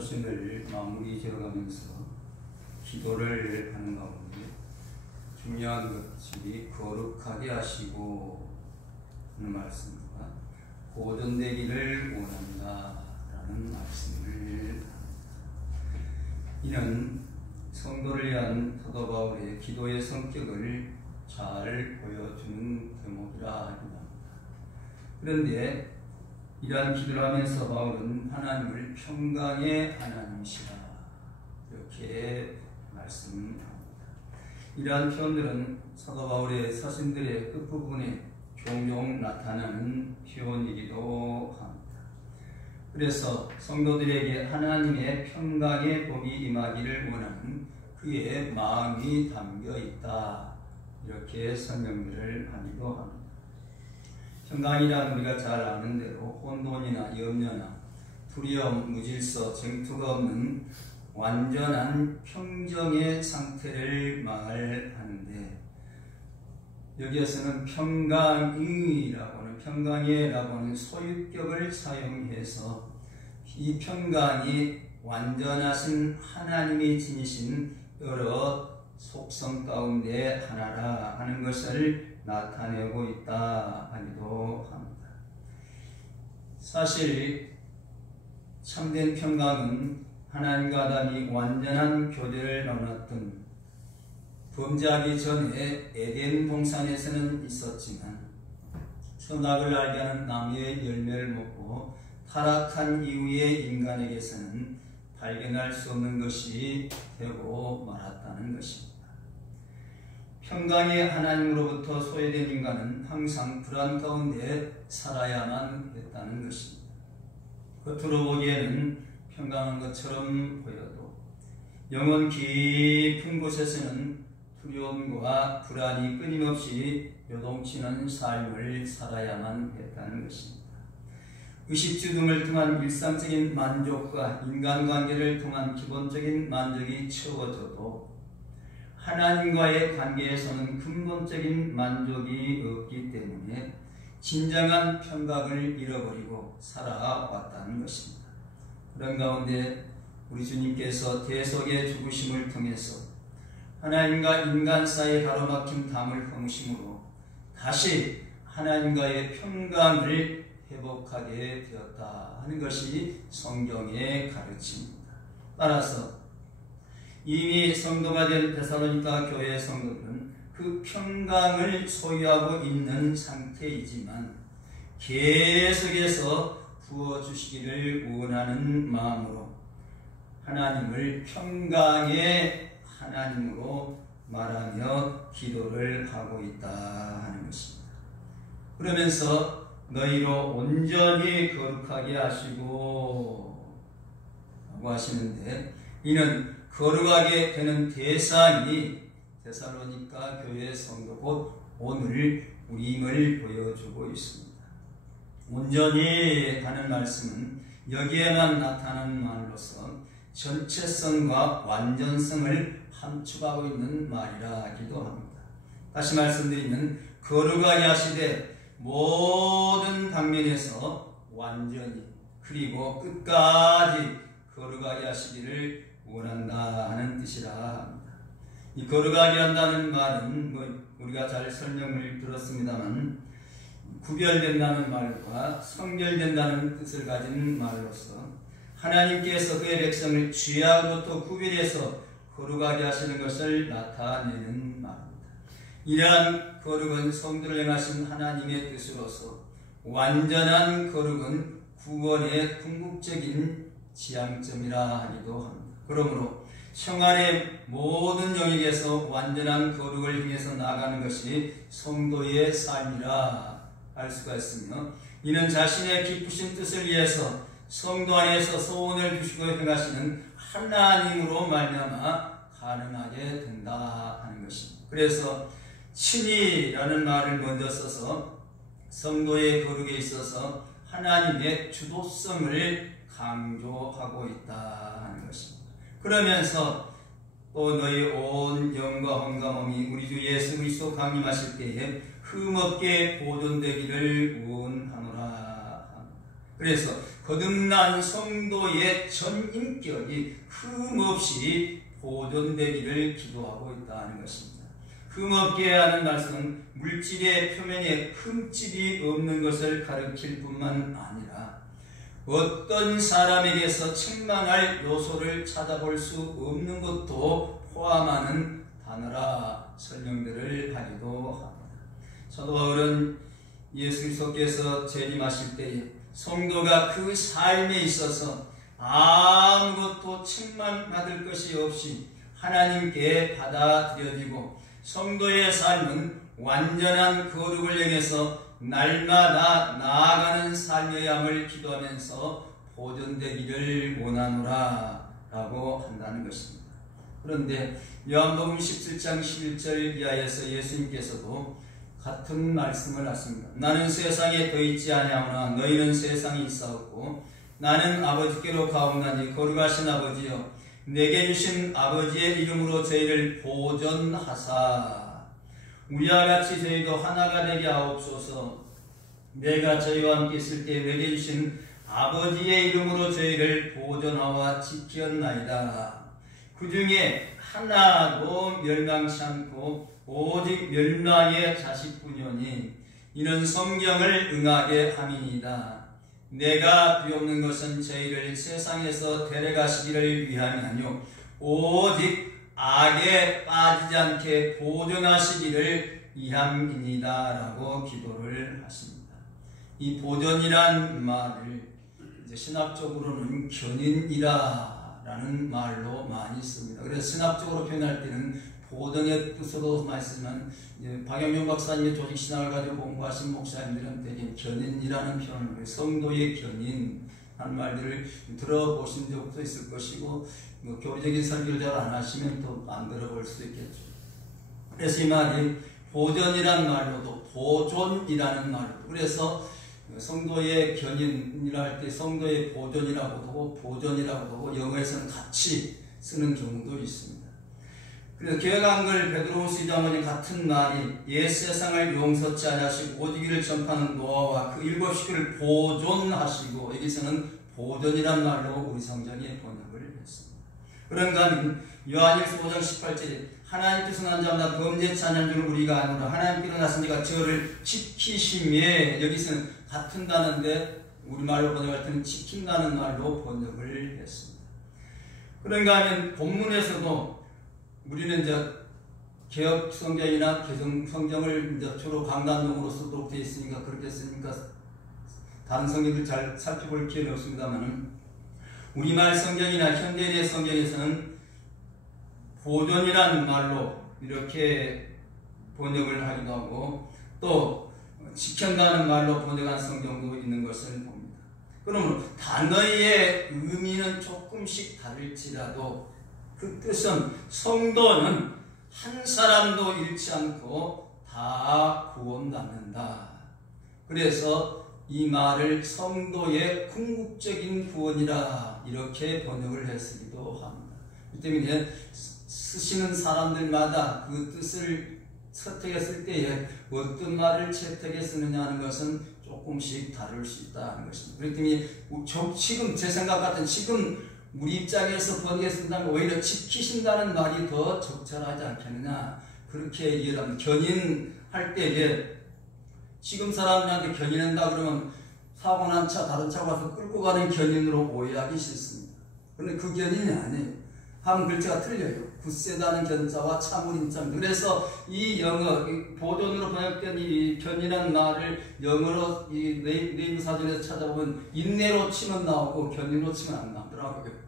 서신을 마무리 지어가면서 기도를 하는 가운데 중요한 것이 거룩하게 하시고 하는 말씀과 보존되기를 원한다라는 말씀을 합니다. 이는 성도를 위한 사도 바울의 기도의 성격을 잘 보여주는 대목이라 합니다. 그런데 이러한 기도를 하면서 바울은 하나님을 평강의 하나님이시라 이렇게 말씀합니다. 이러한 표현들은 사도 바울의 서신들의 끝부분에 종종 나타나는 표현이기도 합니다. 그래서 성도들에게 하나님의 평강의 복이 임하기를 원하는 그의 마음이 담겨 있다 이렇게 설명을 하기도 합니다. 평강이란 우리가 잘 아는 대로 혼돈이나 염려나 두려움, 무질서, 쟁투가 없는 완전한 평정의 상태를 말하는데 여기에서는 평강이라고 하는 소유격을 사용해서 이 평강이 완전하신 하나님이 지니신 여러 속성 가운데 하나라 하는 것을 나타내고 있다 하기도 합니다. 사실 참된 평강은 하나님과 아담이 완전한 교제를 나눴던 범죄하기 전에 에덴 동산에서는 있었지만 선악을 알게 하는 나무의 열매를 먹고 타락한 이후의 인간에게서는 발견할 수 없는 것이 되고 말았다는 것입니다. 평강의 하나님으로부터 소외된 인간은 항상 불안 가운데 살아야만 했다는 것입니다. 겉으로 보기에는 평강한 것처럼 보여도 영혼 깊은 곳에서는 두려움과 불안이 끊임없이 요동치는 삶을 살아야만 했다는 것입니다. 의식주 등을 통한 일상적인 만족과 인간관계를 통한 기본적인 만족이 채워져도 하나님과의 관계에서는 근본적인 만족이 없기 때문에 진정한 평강을 잃어버리고 살아왔다는 것입니다. 그런 가운데 우리 주님께서 대속의 죽으심을 통해서 하나님과 인간 사이의 가로막힌 담을 허무심으로 다시 하나님과의 평강을 회복하게 되었다 하는 것이 성경의 가르침입니다. 따라서 이미 성도가 된 데살로니가 교회 성도들은 그 평강을 소유하고 있는 상태이지만 계속해서 부어주시기를 원하는 마음으로 하나님을 평강의 하나님으로 말하며 기도를 하고 있다 하는 것입니다. 그러면서 너희로 온전히 거룩하게 하시고 라고 하시는데 이는 거룩하게 되는 대상이 데살로니가 교회 성도 곧 오늘 우리임을 보여주고 있습니다. 온전히 하는 말씀은 여기에만 나타나는 말로서 전체성과 완전성을 함축하고 있는 말이라 하기도 합니다. 다시 말씀드리면 거룩하게 하시되 모든 방면에서 완전히 그리고 끝까지 거룩하게 하시기를 원한다 하는 뜻이라 합니다. 이 거룩하게 한다는 말은 우리가 잘 설명을 들었습니다만 구별된다는 말과 성별된다는 뜻을 가진 말로서 하나님께서 그의 백성을 죄악으로부터 구별해서 거룩하게 하시는 것을 나타내는 말입니다. 이러한 거룩은 성도를 행하신 하나님의 뜻으로서 완전한 거룩은 구원의 궁극적인 지향점이라 하기도 합니다. 그러므로 생활의 모든 영역에서 완전한 거룩을 향해서 나아가는 것이 성도의 삶이라 할 수가 있으며 이는 자신의 깊으신 뜻을 위해서 성도 안에서 소원을 두시고 행하시는 하나님으로 말미암아 가능하게 된다 하는 것입니다. 그래서 친히라는 말을 먼저 써서 성도의 거룩에 있어서 하나님의 주도성을 강조하고 있다 하는 것입니다. 그러면서 또 너희 온 영과 혼과 몸이 우리 주 예수 그리스도 강림하실 때에 흠없게 보존되기를 원하노라. 그래서 거듭난 성도의 전 인격이 흠없이 보존되기를 기도하고 있다는 것입니다. 흠없게 하는 말씀은 물질의 표면에 흠집이 없는 것을 가리킬 뿐만 아니라 어떤 사람에게서 책망할 요소를 찾아볼 수 없는 것도 포함하는 단어라 설명들을 하기도 합니다. 사도 바울은 예수 그리스도께서 재림하실 때에 성도가 그 삶에 있어서 아무것도 책망받을 것이 없이 하나님께 받아들여지고 성도의 삶은 완전한 거룩을 향해서 날마다 나아가는 삶의 함을 기도하면서 보존되기를 원하노라 라고 한다는 것입니다. 그런데 요한복음 17장 11절 이하에서 예수님께서도 같은 말씀을 하십니다. 나는 세상에 더 있지 아니하오나 너희는 세상에 있사옵고 나는 아버지께로 가옵나니 거룩하신 아버지여 내게 주신 아버지의 이름으로 저희를 보존하사 우리와 같이 저희도 하나가 되게 하옵소서. 내가 저희와 함께 있을 때 내게 주신 아버지의 이름으로 저희를 보존하와 지켰나이다. 그 중에 하나도 멸망치 않고 오직 멸망의 자식뿐이오니 이는 성경을 응하게 함이니이다. 내가 비옵는 것은 저희를 세상에서 데려가시기를 위함이 아니요 오직 악에 빠지지 않게 보존하시기를 위함이니이다 라고 기도를 하십니다. 이 보존이란 말을 이제 신학적으로는 견인이라 라는 말로 많이 씁니다. 그래서 신학적으로 표현할 때는 보존의 뜻으로 많이 쓰지만 박영용 박사님의 조직신학을 가지고 공부하신 목사님들은 대개 견인이라는 표현을 해요. 성도의 견인 하는 말들을 들어보신 적도 있을 것이고 교리적인 설교를 잘 안 하시면 또 안 들어볼 수도 있겠죠. 그래서 이 말이 보존이라는 말로도 보존이라는 말로 그래서 성도의 견인이라 할 때 성도의 보존이라고도 하고 보존이라고도 하고 영어에서는 같이 쓰는 경우도 있습니다. 그래서 교회강글 베드로후서 2장은 같은 말이 옛 세상을 용서치 않으시고 오직 이를 전파하는 노아와 그 일곱 식구를 보존하시고 여기서는 보존이란 말로 우리 성경에 번역을 했습니다. 그런가 하면 요한일서 5장 18절에 하나님께서 난 자마다 범죄치 않은 줄 우리가 아노라 하나님께로 나선 자가 저를 지키심에 여기서는 같은 단어인데 우리말로 번역할 때는 지킨다는 말로 번역을 했습니다. 그런가 하면 본문에서도 우리는 이제 개혁 성경이나 개정 성경을 이제 주로 강단용으로 쓰도록 되어 있으니까 그렇게 쓰니까 다른 성경들 잘 살펴볼 기회는 없습니다만은 우리말 성경이나 현대의 성경에서는 보존이라는 말로 이렇게 번역을 하기도 하고 또 지킨다는 말로 번역한 성경도 있는 것을 봅니다. 그러면 단어의 의미는 조금씩 다를지라도 그 뜻은 성도는 한 사람도 잃지 않고 다 구원받는다. 그래서 이 말을 성도의 궁극적인 구원이라 이렇게 번역을 했으기도 합니다. 이 때문에 쓰시는 사람들마다 그 뜻을 채택했을 때에 어떤 말을 채택해 쓰느냐 하는 것은 조금씩 다를 수 있다는 것입니다. 그렇기 때문에 지금 제 생각 같은 지금 우리 입장에서 번역했습니다면 오히려 지키신다는 말이 더 적절하지 않겠느냐 그렇게 이해를 합니다. 견인할 때에 지금 사람들한테 견인한다 그러면 사고 난 차 다른 차 가서 끌고 가는 견인으로 오해하기 싫습니다. 그런데 그 견인이 아니에요. 한 글자가 틀려요. 굳세다는 견자와 참을인자입니다. 그래서 이 영어 보존으로 번역된 이 견인한 말을 영어로 이 네이버 사전에서 찾아보면 인내로 치면 나오고 견인으로 치면 안 나오더라고요.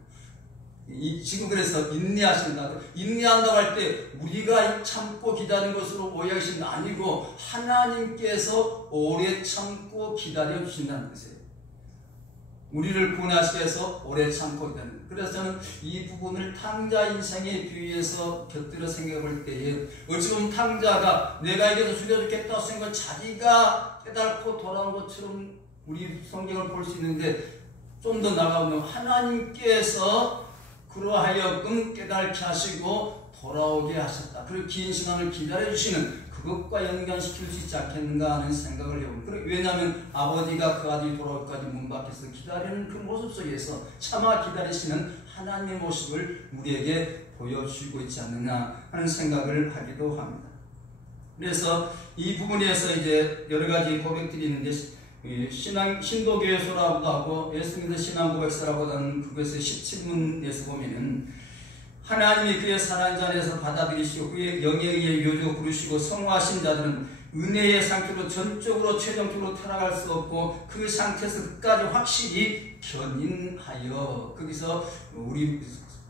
지금 그래서 인내하신다. 인내한다고 할 때 우리가 참고 기다리는 것으로 오해하시는 게 아니고 하나님께서 오래 참고 기다려 주신다는 것이에요. 우리를 구원하시기 위해서 오래 참고 기다리는. 그래서 저는 이 부분을 탕자 인생에 비유해서 곁들여 생각해 볼 때에 어찌 보면 탕자가 내가 이겨서 죽여주겠다 생각을 자기가 깨닫고 돌아온 것처럼 우리 성경을 볼 수 있는데 좀 더 나가보면 하나님께서 그러하여금 깨닫게 하시고 돌아오게 하셨다. 그리고 긴 시간을 기다려주시는 그 그것과 연관시킬 수 있지 않겠는가 하는 생각을 해봅니다. 왜냐하면 아버지가 그 아들이 돌아올까지 문 밖에서 기다리는 그 모습 속에서 차마 기다리시는 하나님의 모습을 우리에게 보여주고 있지 않느냐 하는 생각을 하기도 합니다. 그래서 이 부분에서 이제 여러 가지 고백들이 있는데, 신도교회소라고도 하고 웨스트민스터 신앙고백서라고 하는 그것의 17문에서 보면은 하나님이 그의 사랑자 안에서 받아들이시고 그의 영에 의해 요조 부르시고 성화하신 자들은 은혜의 상태로 전적으로 최종적으로 타락할 수 없고 그 상태에서 끝까지 확실히 견인하여, 거기서 우리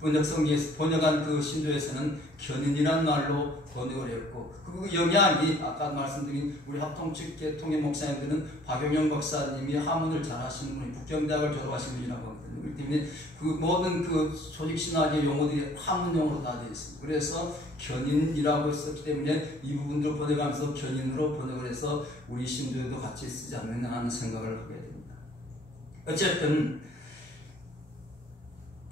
번역성에서 번역한 그 신조에서는 견인이라는 말로 번역을 했고, 그 영향이 아까 말씀드린 우리 합통측 계통의 목사님들은 박용영 박사님이 하문을 잘 하시는 분이 북경대학을 졸업하신 분이라고 하거든요. 그렇기 때문에 그 모든 그 조직신학의 용어들이 하문용어로 다 되어 있습니다. 그래서 견인이라고 했었기 때문에 이 부분들을 번역하면서 견인으로 번역을 해서 우리 신조에도 같이 쓰지 않느냐 하는 생각을 하게 됩니다. 어쨌든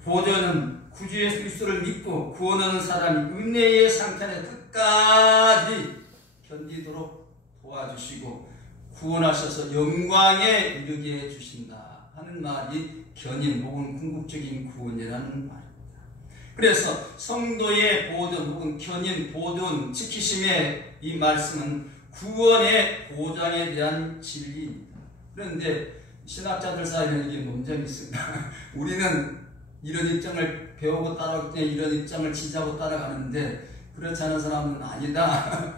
보존은 구주 예수 그리스도를 믿고 구원하는 사람이 은혜의 상태에 끝까지 견디도록 도와주시고 구원하셔서 영광에 이르게 해주신다 하는 말이 견인 혹은 궁극적인 구원이라는 말입니다. 그래서 성도의 보존 혹은 견인, 보존, 지키심의 이 말씀은 구원의 보장에 대한 진리입니다. 그런데 신학자들 사이에는 이게 논쟁이 있습니다. 우리는 이런 입장을 배우고 따라오기 때문에 이런 입장을 지지하고 따라가는데, 그렇지 않은 사람은 아니다.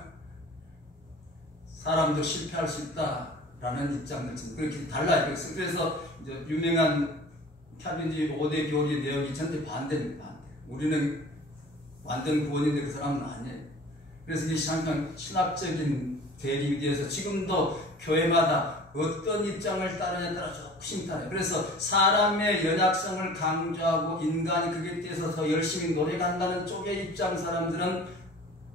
사람도 실패할 수 있다라는 입장들, 그렇게 달라요. 그래서 이제 유명한 캘빈주의 5대 교리의 내용이 전체 반대입니다. 우리는 완전 구원인데 그 사람은 아니에요. 그래서 이 신학적인 대립에 대해서 지금도 교회마다 어떤 입장을 따르냐에 따라 조금씩 달라요. 그래서 사람의 연약성을 강조하고 인간이 그에 대해서 더 열심히 노력한다는 쪽의 입장 사람들은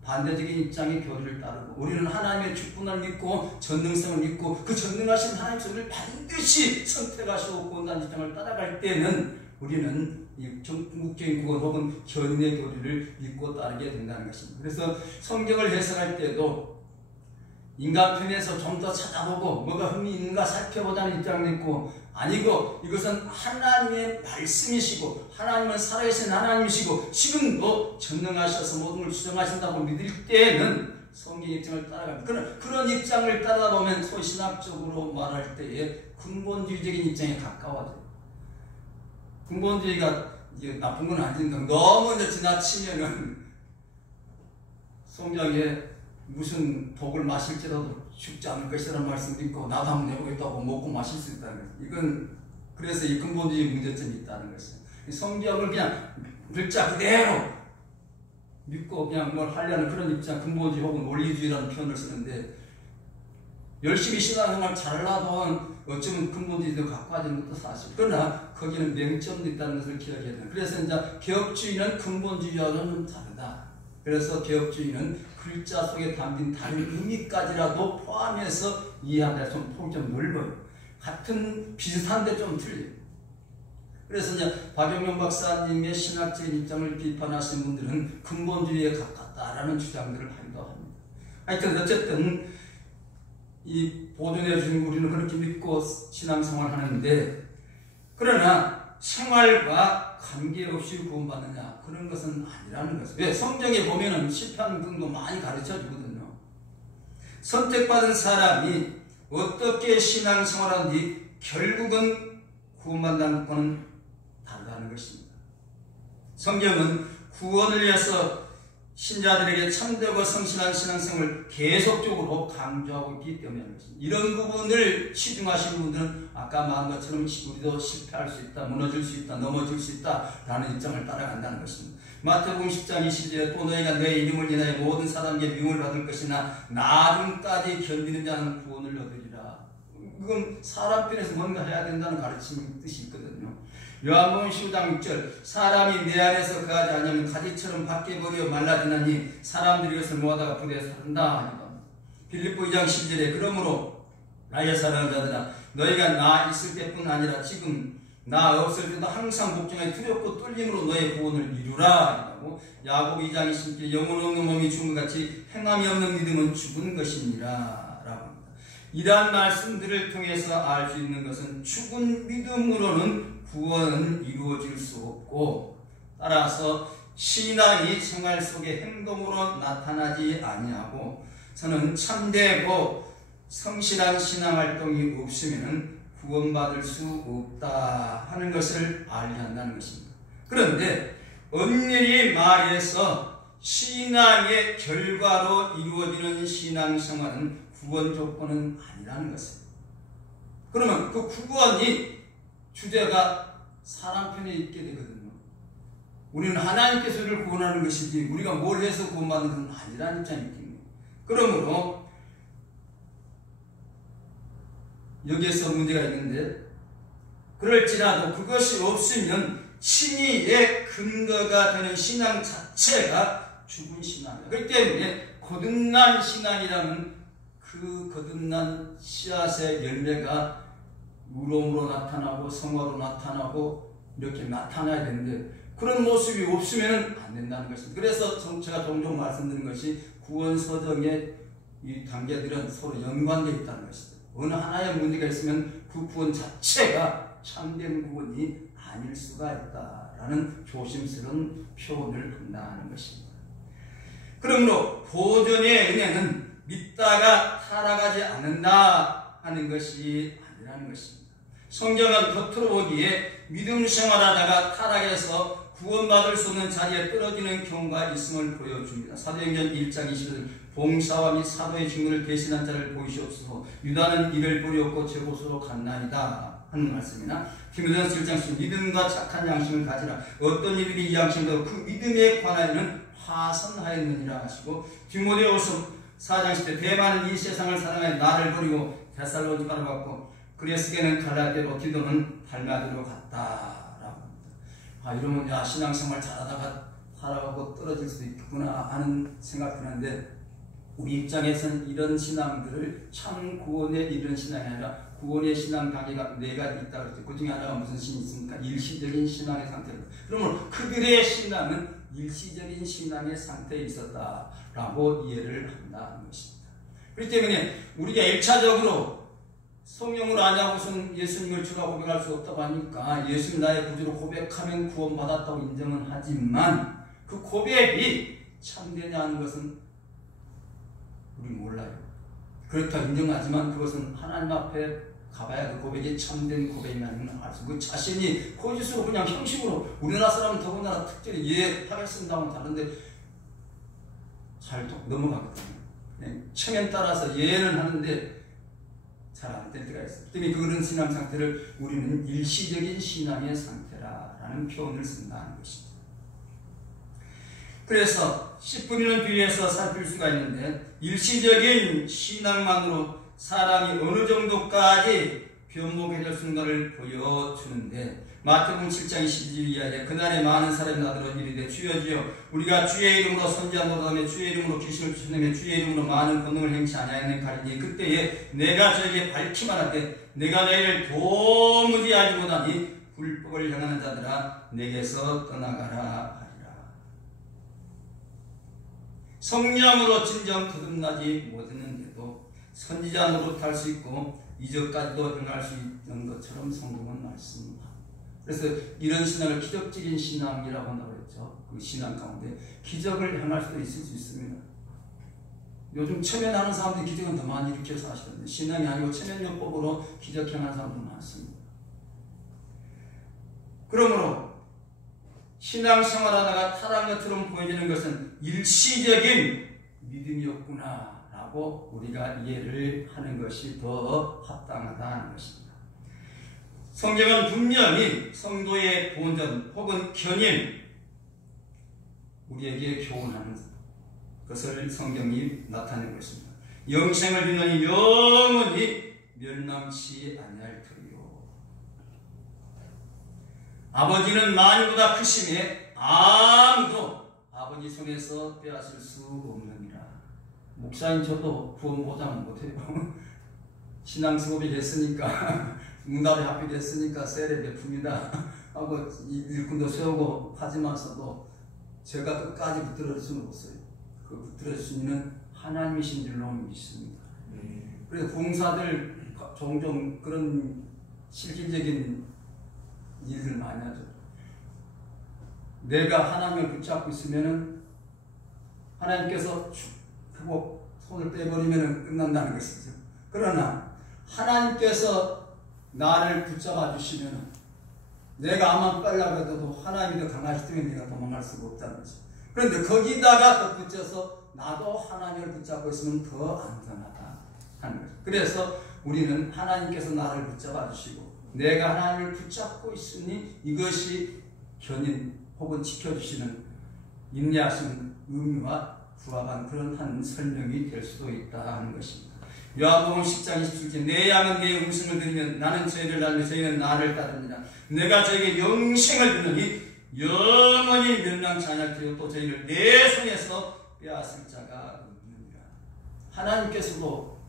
반대적인 입장의 교리를 따르고, 우리는 하나님의 축복을 믿고 전능성을 믿고 그 전능하신 하나님의 소리를 반드시 선택하시고 구원하는 입장을 따라갈 때는 우리는 이 궁극적인 구원 혹은 견인의 교리를 믿고 따르게 된다는 것입니다. 그래서 성경을 해석할 때도 인간 편에서 좀 더 찾아보고 뭐가 흠이 있는가 살펴보자는 입장도 있고, 아니고 이것은 하나님의 말씀이시고 하나님은 살아계신 하나님이시고 지금도 전능하셔서 모든 걸 주정하신다고 믿을 때는 성경 입장을 따라갑니다. 그런 입장을 따라보면 소위 신학적으로 말할 때에 근본주의적인 입장에 가까워져요. 근본주의가 이게 나쁜 건 아니니까 너무 이제 지나치면은 성경에 무슨 독을 마실지라도 죽지 않을 것이라는 말씀도 있고, 나도 한번 해보겠다고 먹고 마실 수 있다는 거예요. 이건 그래서 이 근본주의 문제점이 있다는 것이에요. 성경을 그냥 글자 그대로 믿고 그냥 뭘 하려는 그런 입장, 근본주의 혹은 원리주의라는 표현을 쓰는데, 열심히 신앙생활 잘라도 어쩌면 근본주의도 가까워지는 것도 사실. 그러나 거기는 맹점도 있다는 것을 기억해야 돼요. 그래서 이제 개혁주의는 근본주의와는 다르다. 그래서 개혁주의는 글자 속에 담긴 다른 의미까지라도 포함해서 이해하기가 좀 폭이 좀 넓어요. 같은 비슷한데 좀 틀려요. 그래서 이제 박용영 박사님의 신학적인 입장을 비판하신 분들은 근본주의에 가깝다라는 주장들을 하기도 합니다. 하여튼 어쨌든 이 보존해 주신 우리는 그렇게 믿고 신앙생활 하는데, 그러나 생활과 관계없이 구원받느냐, 그런 것은 아니라는 것이에요. 왜? 성경에 보면은 실패하는 등도 많이 가르쳐 주거든요. 선택받은 사람이 어떻게 신앙생활하는지 결국은 구원받는 것과는 다르다는 것입니다. 성경은 구원을 위해서 신자들에게 참되고 성실한 신앙생활을 계속적으로 강조하고 있기 때문에 그렇습니다. 이런 부분을 치중하시는 분들은 아까 말한 것처럼 우리도 실패할 수 있다, 무너질 수 있다, 넘어질 수 있다 라는 입장을 따라간다는 것입니다. 마태복음 10장 20절에 또 너희가 내 이름을 인하여 모든 사람에게 미움을 받을 것이나 나중까지 견디는 자는 구원을 얻으리라. 이건 사람 편에서 뭔가 해야 된다는 가르침의 뜻이 있거든요. 요한복음 15장 6절 사람이 내 안에서 거하지 않으면 가지처럼 밖에 버려 말라지나니 사람들이 이것을 모아다가 불에 산다. 빌립보 2장 12절에 그러므로 나의 사랑하는 자들아 너희가 나 있을 때뿐 아니라 지금 나 없을 때도 항상 복종하여 두렵고 떨림으로 너의 구원을 이루라. 이라고 야고보 2장 20절 영혼 없는 몸이 죽은 것 같이 행함이 없는 믿음은 죽은 것이니라. 라고 합니다. 이러한 말씀들을 통해서 알 수 있는 것은 죽은 믿음으로는 구원은 이루어질 수 없고, 따라서 신앙이 생활 속의 행동으로 나타나지 아니하고, 저는 참되고 성실한 신앙활동이 없으면 구원받을 수 없다 하는 것을 알게 한다는 것입니다. 그런데 엄밀히 말해서 신앙의 결과로 이루어지는 신앙생활은 구원 조건은 아니라는 것입니다. 그러면 그 구원이 주제가 사람 편에 있게 되거든요. 우리는 하나님께서 우리를 구원하는 것이지 우리가 뭘 해서 구원받는 것은 아니라는 입장입니다. 그러므로 여기에서 문제가 있는데, 그럴지라도 그것이 없으면 신의의 근거가 되는 신앙 자체가 죽은 신앙이다. 그렇기 때문에 거듭난 신앙이라는 그 거듭난 씨앗의 열매가 물음으로 나타나고 성화로 나타나고 이렇게 나타나야 되는데, 그런 모습이 없으면 안 된다는 것입니다. 그래서 제가 종종 말씀드린 것이 구원 서정의 이 단계들은 서로 연관되어 있다는 것입니다. 어느 하나의 문제가 있으면 그 구원 자체가 참된 구원이 아닐 수가 있다라는 조심스러운 표현을 한다는 것입니다. 그러므로 보존의 은혜는 믿다가 타락하지 않는다 하는 것이 아니라는 것입니다. 성경은 겉으로 보기에 믿음 생활하다가 타락해서 구원받을 수 없는 자리에 떨어지는 경우가 있음을 보여줍니다. 사도행전 1장 20절 봉사와 및 사도의 직분을 대신한 자를 보이시옵소서. 유다는 이를 버렸고 제 곳으로 갔나이다 하는 말씀이나 디모데전서 1장 10절 믿음과 착한 양심을 가지라. 어떤 이들이 이 양심도 그 믿음에 관하여는 화선하였느니라 하시고, 디모데후서 4장 10절 대만은 이 세상을 사랑하여 나를 버리고 데살로니가로 갔고 그레스게는 갈라디아로 디도는 달마디로 갔다. 이러면 야 신앙생활 잘하다가 살아가고 떨어질 수도 있구나 하는 생각드는데, 우리 입장에서는 이런 신앙들을 참 구원의 이런 신앙이 아니라 구원의 신앙 단계가 4가지 있다고 했죠. 그 중에 하나가 무슨 신이 있습니까? 일시적인 신앙의 상태로. 그러면 그들의 신앙은 일시적인 신앙의 상태에 있었다라고 이해를 한다는 것입니다. 그렇기 때문에 우리가 1차적으로 성령으로 아냐고선 예수님을 주라 고백할 수 없다고 하니까 예수님 나의 구주로 고백하면 구원받았다고 인정은 하지만, 그 고백이 참되냐 하는 것은 우리 몰라요. 그렇다고 인정하지만 그것은 하나님 앞에 가봐야 그 고백이 참된 고백이냐는 알 수 있고, 그 자신이 거짓으로 그냥 형식으로 우리나라 사람은 더군다나 특별히 이해하겠습니다 하면 다른데 잘 넘어가거든요. 그냥 체면 따라서 이해는 하는데 잘 안 될 때가 있어요. 때문에 그런 신앙 상태를 우리는 일시적인 신앙의 상태라는 표현을 쓴다는 것입니다. 그래서 10분이라는 비유에서 살필 수가 있는데, 일시적인 신앙만으로 사람이 어느 정도까지 변목해질 수 있는가를 보여주는데, 마태복음 7장 22절 이하에 그날에 많은 사람이 나더러 이르되 주여 주여 우리가 주의 이름으로 선지한다며 주의 이름으로 귀신을 쫓아내며 주의 이름으로 많은 권능을 행치 아니하였느냐 가리니, 그때에 내가 저에게 밝히 말하되 내가 너희를 도무지 알지 못하니 불법을 행하는 자들아 내게서 떠나가라 하리라. 성령으로 진정 거듭나지 못했는데도 선지자 노릇할 수 있고 이적까지도 행할 수 있는 것처럼 성경은 말씀합니다. 그래서 이런 신앙을 기적적인 신앙이라고 한다고 했죠. 그 신앙 가운데 기적을 행할 수도 있을 수 있습니다. 요즘 체면하는 사람들이 기적은 더 많이 일으켜서 하시던데, 신앙이 아니고 체면요법으로 기적 행하는 사람도 많습니다. 그러므로 신앙생활하다가 타락한 것처럼 보여지는 것은 일시적인 믿음이었구나 라고 우리가 이해를 하는 것이 더 합당하다는 것입니다. 성경은 분명히 성도의 본전 혹은 견인, 우리에게 교훈하는 것을 성경이 나타낸 것입니다. 영생을 빌더니 영원히 멸망치 아니할 터이요. 아버지는 만유보다 크심에 아무도 아버지 손에서 빼앗을 수 없느니라. 목사인 저도 구원 보장은 못해요. 신앙수업이 됐으니까 응답이 합의됐으니까 세례 베풉니다 하고 일꾼도 세우고 하지만서도 제가 끝까지 붙들어줄 수는 없어요. 그 붙들어줄 수 있는 하나님이신 줄로 믿습니다. 그래서 봉사들 종종 그런 실질적인 일들 많이 하죠. 내가 하나님을 붙잡고 있으면은 하나님께서 하고 손을 떼버리면 끝난다는 것이죠. 그러나 하나님께서 나를 붙잡아 주시면 내가 아마 빨라고 해도 하나님이 더 강하시기 때문에 내가 도망갈 수가 없다는 거죠. 그런데 거기다가 더 붙여서 나도 하나님을 붙잡고 있으면 더 안전하다 하는 거죠. 그래서 우리는 하나님께서 나를 붙잡아 주시고 내가 하나님을 붙잡고 있으니 이것이 견인 혹은 지켜주시는 인내하시는 의미와 부합한 그런 한 설명이 될 수도 있다 하는 것입니다. 요한복음 10장 27절 내 양은 내 음성을 들으면 나는 저희를 알며 저희는 나를 따릅니다. 내가 저에게 영생을 주느니 영원히 멸망치 아니할 테요 또 저희를 내 손에서 빼앗을 자가 없느니라. 하나님께서도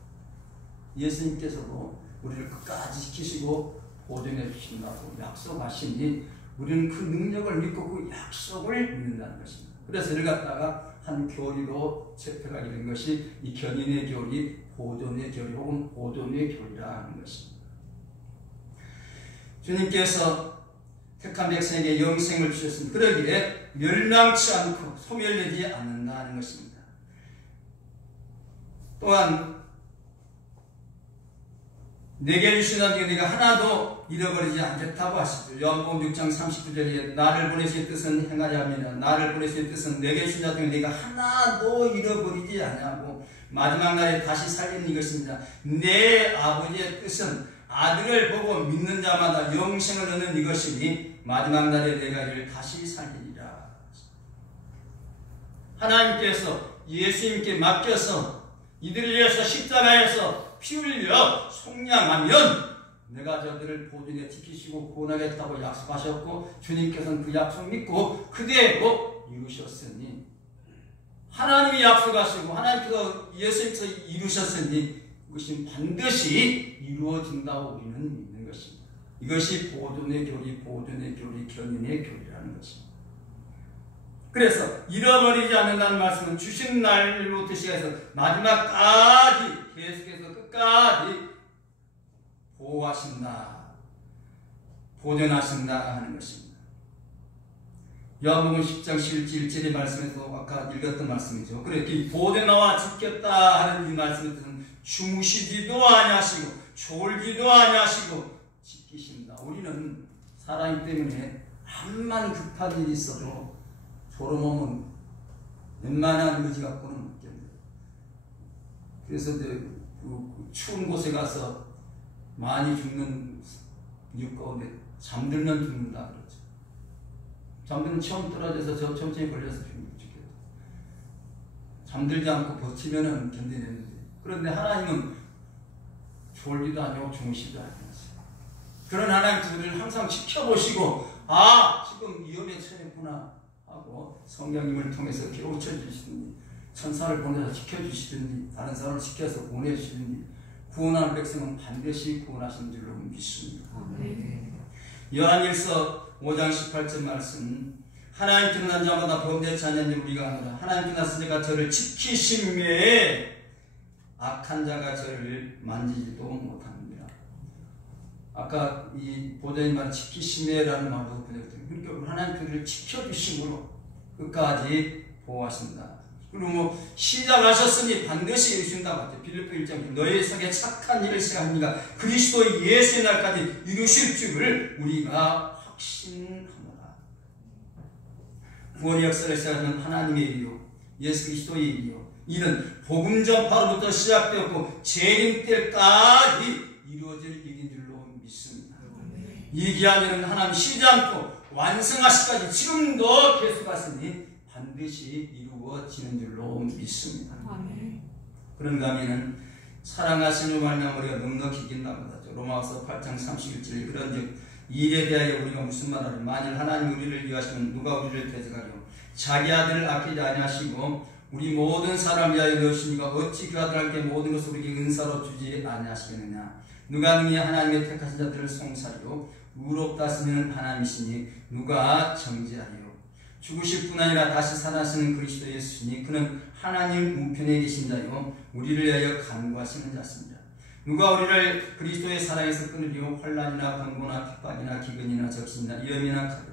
예수님께서도 우리를 끝까지 지키시고 보존해 주신다고 약속하시니 우리는 그 능력을 믿고 그 약속을 믿는다는 것입니다. 그래서 이를 갖다가 한 교리로 채택하게 된 것이 이 견인의 교리, 보존의 교리 혹은 보존의 교리라 하는 것입니다. 주님께서 택한 백성에게 영생을 주셨습니다. 그러기에 멸망치 않고 소멸되지 않는다는 것입니다. 또한 내게 주신 것 중에 네가 하나도 잃어버리지 않겠다고 하시죠. 요한복음 6장 39절에 나를 보내실 뜻은 행하려 함이라. 나를 보내실 뜻은 내게 주신 것 중에 네가 하나도 잃어버리지 않냐고 마지막 날에 다시 살리는 이것입니다. 내 아버지의 뜻은 아들을 보고 믿는 자마다 영생을 얻는 이것이니 마지막 날에 내가 이를 다시 살리리라. 하나님께서 예수님께 맡겨서 이들을 위해서 십자가에서 피 흘려 속량하면 내가 저들을 보존해 지키시고 구원하겠다고 약속하셨고 주님께서는 그 약속 믿고 그대로 이루셨으니 하나님이 약속하시고 하나님께서 예수님께서 이루셨으니 그것이 반드시 이루어진다고 우리는 믿는 것입니다. 이것이 보존의 교리, 견인의 교리라는 것입니다. 그래서 잃어버리지 않는다는 말씀은 주신 날부터 시작해서 마지막까지 계속해서 끝까지 보호하신다, 보존하신다 하는 것입니다. 요한복음 10장 11절의 말씀에서 아까 읽었던 말씀이죠. 그렇게 보존하와 지켰다 하는 이 말씀의 뜻은 주무시지도 아니하시고 졸지도 아니하시고 지키신다. 우리는 사랑이기 때문에 암만 급한 일이 있어도 졸음오면 웬만한 의지 갖고는 못 견뎌요. 그래서 이제 그 추운 곳에 가서 많이 죽는 이유 가운데 잠들면 죽는다 그러죠. 잠들면 처음 떨어져서 저 천천히 걸려서 죽겠다. 잠들지 않고 버티면은 견뎌내는데 그런데 하나님은 졸지도 아니고 주무시지도 않으세요. 그런 하나님 우리를 항상 지켜보시고 지금 위험에 처했구나 하고 성령님을 통해서 깨우쳐 주시더니 천사를 보내서 지켜주시더니 다른 사람을 지켜서 보내주시더니 구원하는 백성은 반드시 구원하신 줄로 믿습니다. 요한일서 5장 18절 말씀 하나님 드러난 자마다 범죄치 않는 우리가 아노라. 하나님 드러난 자가 저를 지키심에 악한 자가 저를 만지지도 못합니다. 아까 이 보좌님 말 지키심에라는 말로 번역됩니다. 그러니까 하나님 그를 지켜주심으로 끝까지 보호하신다. 그리고 시작하셨으니 반드시 이루신다고 하죠. 빌립보 1장 너희 속에 착한 일을 시작합니다. 그리스도 예수의 날까지 이루실 줄을 우리가 확신하노라. 구원의 역사를 시작하는 하나님의 일이요 예수 그리스도의 일이요 이는 복음 전파로부터 시작되었고 재림 때까지 이루어질 일인 줄로 믿습니다. 이 기한에는 하나님 쉬지 않고 완성하시기까지 지금도 계속하시니 반드시 이루어지는 줄로 믿습니다. 그런가 하면은 사랑하시는 말씀 우리가 넉넉히 이긴다고 하죠. 로마서 8장 31절 그런즉 일에 대하여 우리가 무슨 말하리 만일 하나님 우리를 위하시면 누가 우리를 대적하리요 자기 아들을 아끼지 아니하시고 우리 모든 사람을 위하여 넣으시니까 어찌 그 아들에게 모든 것을 우리에게 은사로 주지 아니하시겠느냐 누가 능히 하나님의 택하신 자들을 송사리요 의롭다 하시는 하나님이시니 누가 정죄하리요. 죽으실 뿐 아니라 다시 살아나시는 그리스도 예수시니 그는 하나님 우편에 계신 자요 우리를 위하여 간구하시는 자십니다. 누가 우리를 그리스도의 사랑에서 끊으리요. 환난이나 번고나 핍박이나 기근이나 적신이나 위험이나 칼이라.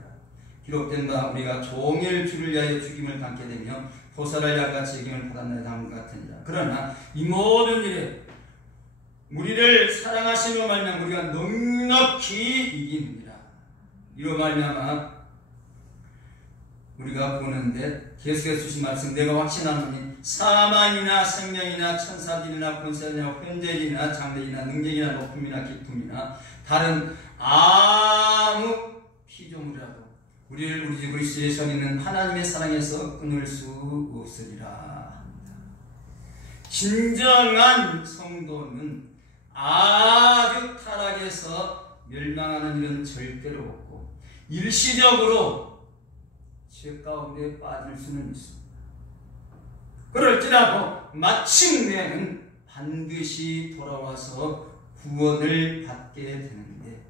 기록된 바 우리가 종일 주를 위하여 죽임을 당게 되며 보살을 양같이 여김을 받았나이다 다음과 같으니라. 그러나 이 모든 일에 우리를 사랑하시는 말미암아 우리가 넉넉히 이깁니다. 이로 말미암아 우리가 보는데 계속해서 주신 말씀 내가 확신하노니 사망이나 생명이나 천사들이나 권세들이나 현재일이나 장래일이나 능력이나 높음이나 깊음이나 다른 아무 피조물이라도 우리를 우리 주 그리스도 예수 있는 하나님의 사랑에서 끊을 수 없으리라. 진정한 성도는 아주 타락해서 멸망하는 일은 절대로 없고 일시적으로 죄 가운데 빠질 수는 있습니다. 그럴지라도 마침내는 반드시 돌아와서 구원을 받게 되는데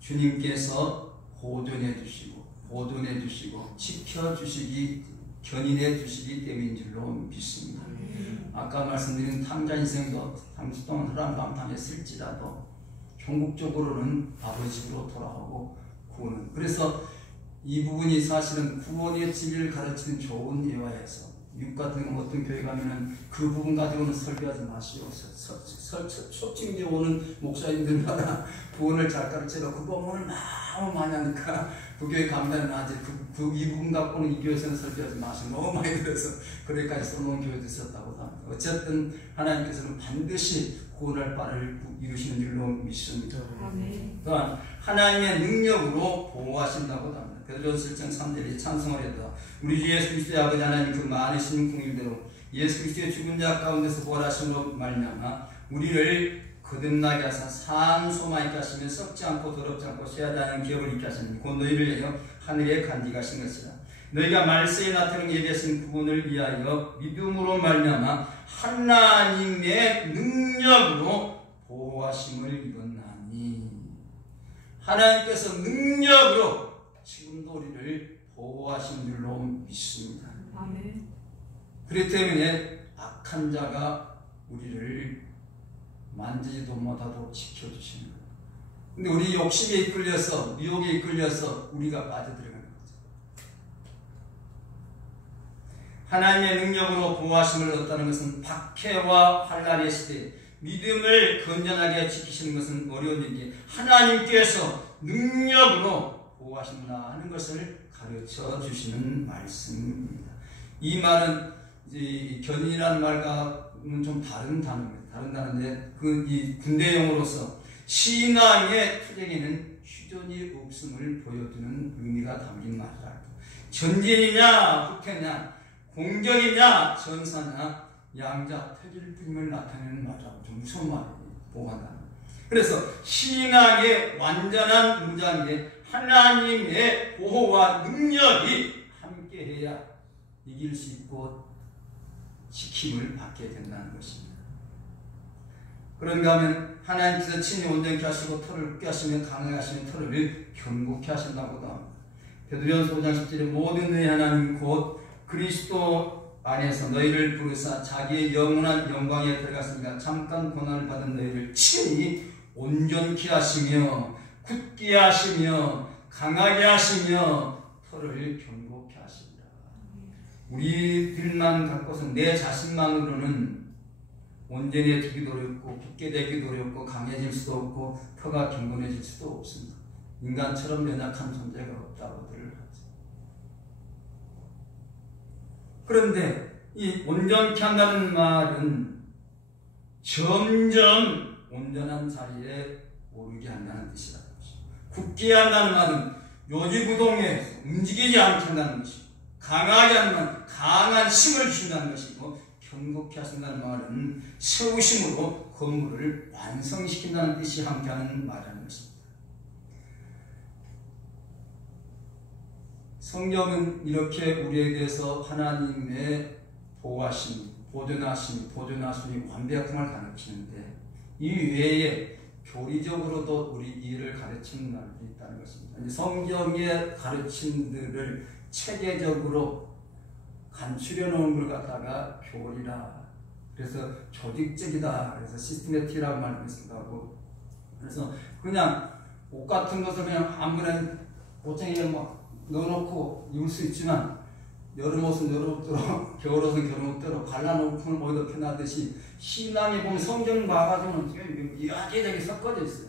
주님께서 보존해 주시고 지켜주시기 견인해 주시기 때문인 줄로 믿습니다. 아까 말씀드린 탕자 인생도 잠시 동안 허랑방탕했을지라도 종국적으로는 아버지로 돌아오고 구원은 그래서 이 부분이 사실은 구원의 진리를 가르치는 좋은 예화에서 미국 같은 어떤 교회 가면은 그 부분 가지고는 설교하지 마시오. 초침제 오는 목사님들마다 구원을 잘 가르쳐서 그 부분을 너무 많이 하니까 그 교회 가면 아직 이 부분 갖고는 이 교회에서는 설교하지 마시오. 너무 많이 들어서 그래까지 써놓은 교회도 있었다고 합니다. 어쨌든 하나님께서는 반드시 구원할 바를 이루시는 줄로 믿습니다. 또한 하나님의 능력으로 보호하신다고 합니다. 베드로전서 1장 3절에 찬송을 했다. 우리 주 예수 그리스도의 아버지 하나님 그 많으신 궁일대로 예수 그리스도의 죽은 자 가운데서 부활하심으로 말미암아 우리를 거듭나게 하사 산소만 있게 하시며 썩지 않고 더럽지 않고 쇠하지 않은 기업을 있게 하시니 곧 너희를 위하여 하늘에 간직하신 것이라. 너희가 말세에 나타나는 예비하신 구원을 위하여 믿음으로 말미암아 하나님의 능력으로 보호하심을 입었나니. 하나님께서 능력으로 지금도 우리를 보호하신 줄로 믿습니다. 아멘. 그렇기 때문에 악한 자가 우리를 만지지도 못하도록 지켜주시는 거예요. 근데 우리 욕심에 이끌려서 미혹에 이끌려서 우리가 빠져들어가는 거죠. 하나님의 능력으로 보호하심을 얻었다는 것은 박해와 환난의 시대에 믿음을 건전하게 지키시는 것은 어려운 일이기에 하나님께서 능력으로 보호하신다 하는 것을 가르쳐 주시는 말씀입니다. 이 말은 견인이라는 말과는 좀 다른 단어입니다. 다른 단어인데 이 군대용으로서 신앙의 투쟁에는 휴전이 없음을 보여주는 의미가 담긴 말이다. 전진이냐 후퇴냐 공격이냐 전사냐 양자 태질뿐임을 나타내는 말이라고 좀 무서운 말이에요. 보호한다. 그래서 신앙의 완전한 무장에 하나님의 보호와 능력이 함께해야 이길 수 있고 지킴을 받게 된다는 것입니다. 그런가 하면 하나님께서 친히 온전케 하시고 털을 굽게 하시며 강하게 하시며 털을 견고케 하신다고도 합니다. 베드로전서 5장 10절에 모든 너희 하나님 곧 그리스도 안에서 너희를 부르사 자기의 영원한 영광에 들어갔으니까 잠깐 고난을 받은 너희를 친히 온전케 하시며 굳게 하시며 강하게 하시며 털을 견고케 하시리라. 우리들만 갖고서 내 자신만으로는 온전해지기도 어렵고 굳게 되기도 어렵고 강해질 수도 없고 터가 견고해질 수도 없습니다. 인간처럼 연약한 존재가 없다고들 하죠. 그런데 이 온전케 한다는 말은 점점 온전한 자리에 오르게 한다는 뜻이라는 것이죠. 굳게 한다는 말은 요지부동에 움직이지 않게 한다는 것이고 강하게 하는 말은 강한 힘을 주신다는 것이고 견고케 하신다는 말은 세우심으로 건물을 완성시킨다는 뜻이 함께하는 말이라는 것입니다. 성경은 이렇게 우리에 대해서 하나님의 보호하심, 보존하심이 완벽함을 가르치는데 이 외에 교리적으로도 우리 일을 가르치는 날이 있다는 것입니다. 성경의 가르침들을 체계적으로 간추려 놓은 걸 갖다가 교리라. 그래서 조직적이다. 그래서 시스테매틱이라고 말했습니다. 그래서 그냥 옷 같은 것을 그냥 아무나 옷장에 막 넣어놓고 입을 수 있지만 여름 옷은 여름 옷대로, 겨울 옷은 겨울 옷대로 갈라놓고 어디다 펴놔듯이 신앙에 보면 성경 봐가지고는 이야기적이 섞어져 있어요.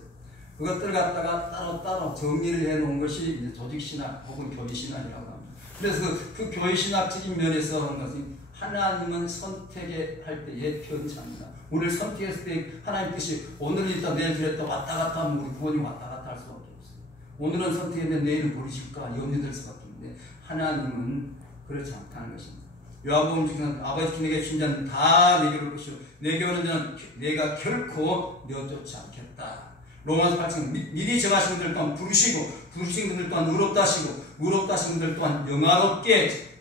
그것들을 갖다가 따로따로 정리를 해놓은 것이 이제 조직신학 혹은 교리신학이라고 합니다. 그래서 그 교리신학적인 면에서 하는 것은 하나님은 선택할 때의 편차입니다. 우리를 선택했을 때 하나님 뜻이 오늘은 있다 내일 저랬다 왔다 갔다 하면 우리 구원이 왔다 갔다 할 수밖에 없어요. 오늘은 선택했는데 내일은 버리실까 염려될 수밖에 없는데 하나님은 그렇지 않다는 것입니다. 요한복음 중에는 아버지 내게 주신 자는 다 내게로 올 것이요 내게 오는 자는 내가 결코 내어쫓지 않겠다. 로마서 8장 미리 정하신 분들 또한 부르신 분들 또한 의롭다 하시고 의롭다 하신 분들 또한 영화롭게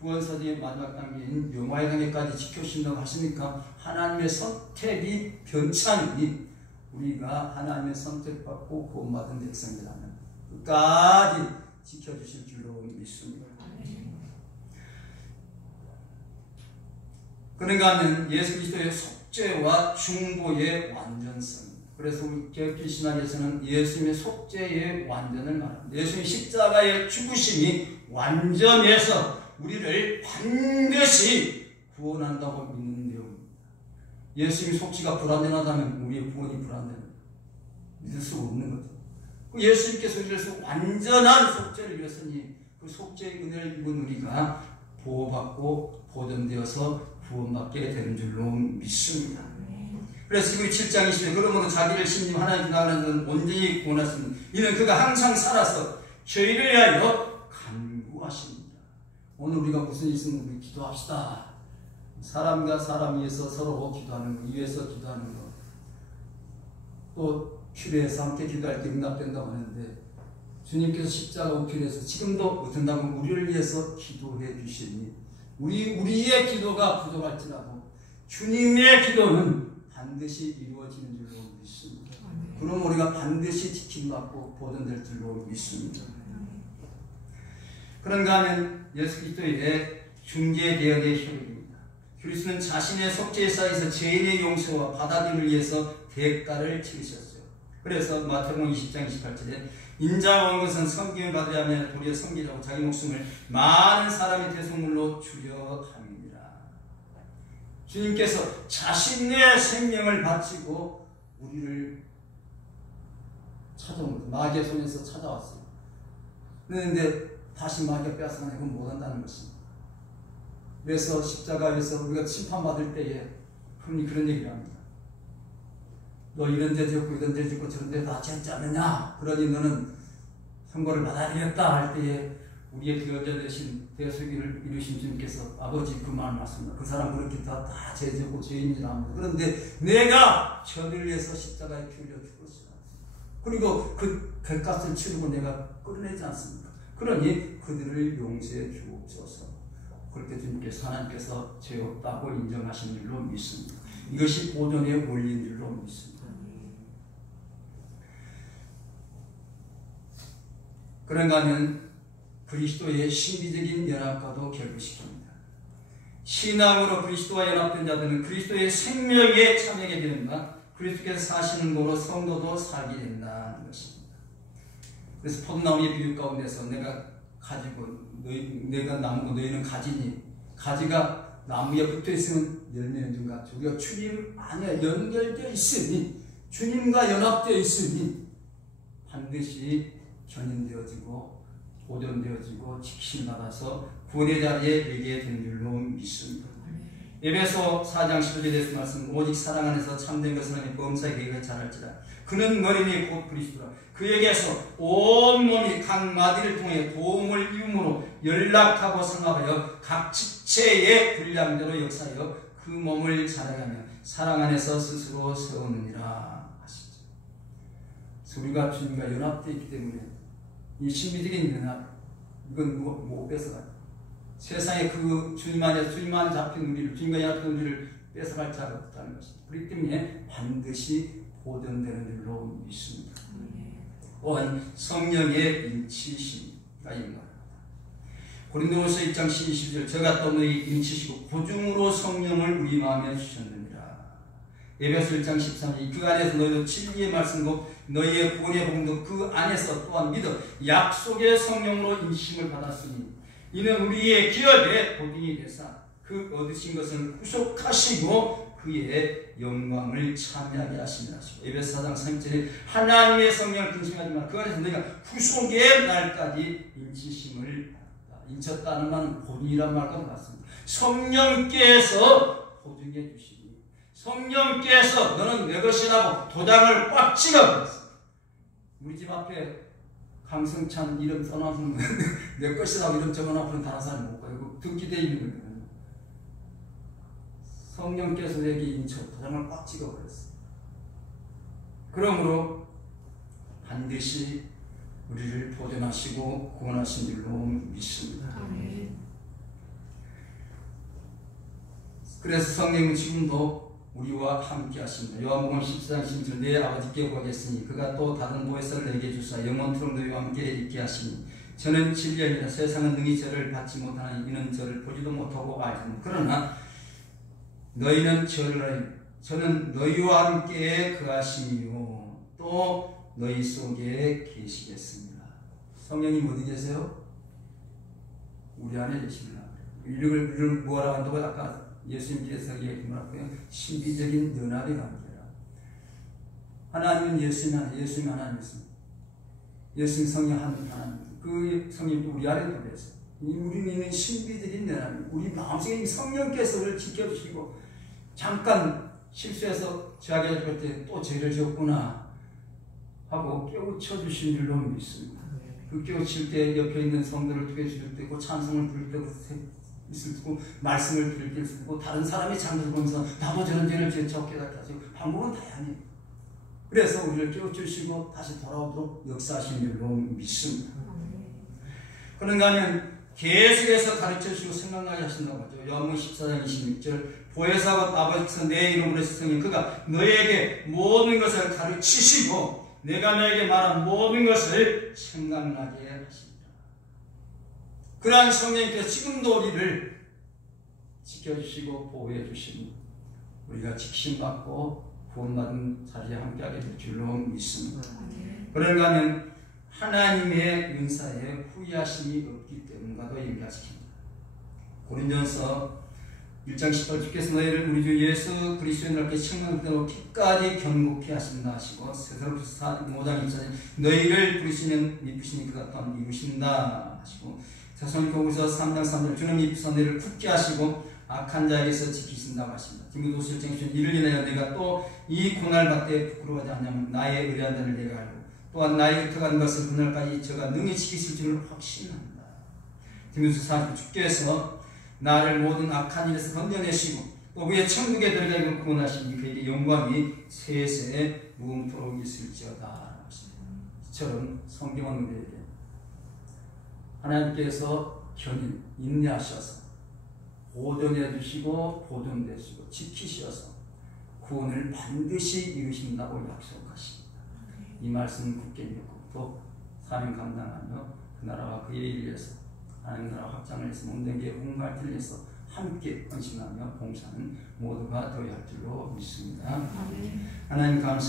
구원서의 마지막 단계인 영화의 단계까지 지켜주신다고 하시니까 하나님의 선택이 변찮으니 우리가 하나님의 선택받고 구원받은 백성이라면 끝까지 지켜주실 줄로 믿습니다. 그런가 하면 예수 그리스도의 속죄와 중보의 완전성. 그래서 우리 개혁주의 신학에서는 예수님의 속죄의 완전을 말합니다. 예수님의 십자가의 죽으심이 완전해서 우리를 반드시 구원한다고 믿는 내용입니다. 예수님의 속죄가 불완전하다면 우리의 구원이 불완전합니다. 믿을 수 없는 거죠. 예수님께서 우리를 완전한 속죄를 이뤘으니 그 속죄의 은혜를 입은 우리가 보호받고 보존되어서 구원받게 되는 줄로 믿습니다. 그래서 우리 7장 20절 그러므로 자기를 신님 하나님 기도하는 자는 온전히 구원하시니 이는 그가 항상 살아서 저희를 위하여 간구하십니다. 오늘 우리가 무슨 일 있으면 우리 기도합시다. 사람과 사람 위해서 서로 기도하는 거, 위해서 기도하는 거. 또 필요해서 함께 기도할 때 응답된다고 하는데 주님께서 십자가 우편에서 지금도 어떤다면 우리를 위해서 기도해 주시니 우리의 기도가 부족할지라도 주님의 기도는 반드시 이루어지는 줄로 믿습니다. 그럼 우리가 반드시 지킴받고 보존될 줄로 믿습니다. 그런가 하면 예수 그리스도의 중재개혁의 혈육입니다. 그리스도는 자신의 속죄의 쌓여서 죄인의 용서와 받아들임을 위해서 대가를 치르셨어요. 그래서 마태복음 20장 28절에 인자가 온 것은 섬김을 받으려 하면 도리어 섬기라고 자기 목숨을 많은 사람의 대속물로 주려 함이니라. 주님께서 자신의 생명을 바치고 우리를 찾아온 거예요. 마귀의 손에서 찾아왔어요. 그런데 다시 마귀가 빼앗아가는 건 못한다는 것입니다. 그래서 십자가에서 우리가 심판받을 때에 흔히 그런 얘기를 합니다. 너 이런 데 짓고 이런 데 짓고 저런 데 다 짓지 않느냐? 그러니 너는 선고를 받아야 되겠다 할 때에 우리의 구원자 되신 대속일을 이루신 주님께서 아버지 그 말 맞습니다. 그 사람 그렇게 다 죄졌고 죄인이라 합니다. 그런데 내가 저들을 위해서 십자가에 피 흘려 죽었습니다. 그리고 그 값을 치르고 내가 끌어내지 않습니까? 그러니 그들을 용서해 주옵소서. 그렇게 주님께서 하나님께서 죄 없다고 인정하신 줄로 믿습니다. 이것이 보존의 원리인 줄로 믿습니다. 그런가 하면 그리스도의 신비적인 연합과도 결부시킵니다. 신앙으로 그리스도와 연합된 자들은 그리스도의 생명에 참여하게 되는가 그리스도께서 사시는 거로 성도도 살게 된다는 것입니다. 그래서 포도나무의 비유 가운데서 내가 가지고 내가 나무고 너희는 가지니 가지가 나무에 붙어있으면 열매는 좀 같죠. 우리가 주님 안에 연결되어 있으니 주님과 연합되어 있으니 반드시 견인되어지고 보존되어지고 지킴받아서 구원의 자리에 이르게 된 줄로 믿습니다. 에베소 4장 11절에 대해서 말씀 오직 사랑 안에서 참된 것을 하니 범사의 계획을 잘할지라 그는 머리니 곧 그리스도라 그에게서 온몸이 각 마디를 통해 도움을 이음으로 연락하고 상합하여 각 지체의 분량대로 역사하여 그 몸을 자라게 하며 사랑 안에서 스스로 세우느니라 하시죠. 우리가 주님과 연합되어 있기 때문에 이 신비적인 연합 이건 못 뺏어가요. 세상에 그 주님 안에 잡힌 우리를 주님과 연합된 우리를 뺏어갈 자가 없다는 것입니다. 그렇기 때문에 반드시 보존되는 줄로 믿습니다. 또한 성령의 인치심가 임합니다. 고린도후서 1장 12절 저가 또 너희 인치시고 보증으로 성령을 우리 마음에 주셨느니라. 에베소 1장 13절 그 안에서 너희도 진리의 말씀과 너희의 구원의 복음도 그 안에서 또한 믿어 약속의 성령으로 인심을 받았으니 이는 우리의 기업의 보증이 되사 그 얻으신 것을 구속하시고 그의 영광을 참여하게 하심이라. 에베소 4장 3절에 하나님의 성령을 근심하지만 그 안에서 너희가 구속의 날까지 인치심을 받았다. 인쳤다는 말은 본이란 말과 같습니다. 성령께서 보증해 주시니 성령께서 너는 내 것이라고 도장을 꽉 찍어버렸어. 우리 집 앞에 강성찬 이름 써놔서 내 것이라고 이름 적어놔서 다른 사람이 못 가요. 이거 등기되어 있는 거예요. 성령께서 내게 인쳐 도장을 꽉 찍어버렸어. 그러므로 반드시 우리를 보존하시고 구원하신 줄로 믿습니다. 그래서 성령은 지금도 우리와 함께 하십니다. 요한복음 14장 10절 내 아버지께 구하겠으니 그가 또 다른 보혜사를 내게 주사 영원토록 너희와 함께 있게 하시니 저는 진리이라 세상은 능히 저를 받지 못하나니 이는 저를 보지도 못하고 알지도 못하고 그러나 너희는 저를 알니 저는 너희와 함께 거하시니요 또 너희 속에 계시겠습니다. 성령님 어디 계세요? 우리 안에 계십니다. 이를 뭐라고 한다고 아까 예수님께서 얘기했고요. 신비적인 연합의 관계라. 하나님은 예수님 하나님이십니다. 예수님 성령 하나님. 그 성령도 우리 안에 들어있어요. 우리는 있는 신비적인 연합. 우리 마음속에 성령께서 우리를 지켜주시고 잠깐 실수해서 죄하게 할 때 또 죄를 지었구나 하고 깨우쳐 주신 줄로 믿습니다. 그 깨우칠 때 옆에 있는 성도를 두게 주실 때고 찬송을 부를 때고 있을 때고 말씀을 들을 때 있을 때고 다른 사람이 잘못을 보면서 나도 저런 죄를 지었다고 깨닫게 하시고 방법은 다양해요. 그래서 우리를 깨우치시고 다시 돌아오도록 역사하신 줄로 믿습니다. 그런가 하면 계속해서 가르쳐주시고 생각나게 하신다고 하죠. 요한복음 14장 26절 보혜사가 아버지께서 내 이름으로 했으니 그가 너에게 모든 것을 가르치시고 내가 너에게 말한 모든 것을 생각나게 하십니다. 그러한 성령님께서 지금도 우리를 지켜주시고 보호해 주시니 우리가 지킴받고 구원받은 자리에 함께하게 될 줄로 믿습니다. 그런가 하면 하나님의 은사에 후회하심이 없기 때문과도 연결시킵니다. 고린도전서 1장 18절 주께서 너희를 우리 주 예수 그리스도의 날께 청명대로 끝까지 견고케 하신다 하시고 세사로서 5장 2절에 너희를 부르시는 미쁘시니 그가 또한 이루신다 하시고 데살로니가후서 3장 3절 주는 미쁘사 너희를 굳게 하시고 악한 자에게서 지키신다고 하십니다. 디모데후서 1장 10절 이를 인하여 내가 또 이 고난을 받되 부끄러워하지 않냐면 나의 의뢰한 자를 내가 알고 또한 나의 흩어간 것을 그날까지 저가 능히 지키실 줄을 확신합니다. 디모데후서 4장 주께서 나를 모든 악한 일에서 건져내시고 또 그의 천국에 들어가기를 구원하시니 그에게 영광이 세세에 무궁토록 있을지어다 하십니다. 이처럼 성경은 우리에게 하나님께서 견인, 인내하셔서 보존해 주시고 보존되시고 지키셔서 구원을 반드시 이루신다고 약속하십니다. 이 말씀을 굳게 믿고 또 사명 감당하며 그 나라와 그의 일을 위해서 하나님 나라 확장을 위해서 모든 게 온갈지를 위해서 함께 헌신하며 봉사하는 모두가 되어야 할 줄로 믿습니다. 하나님 감사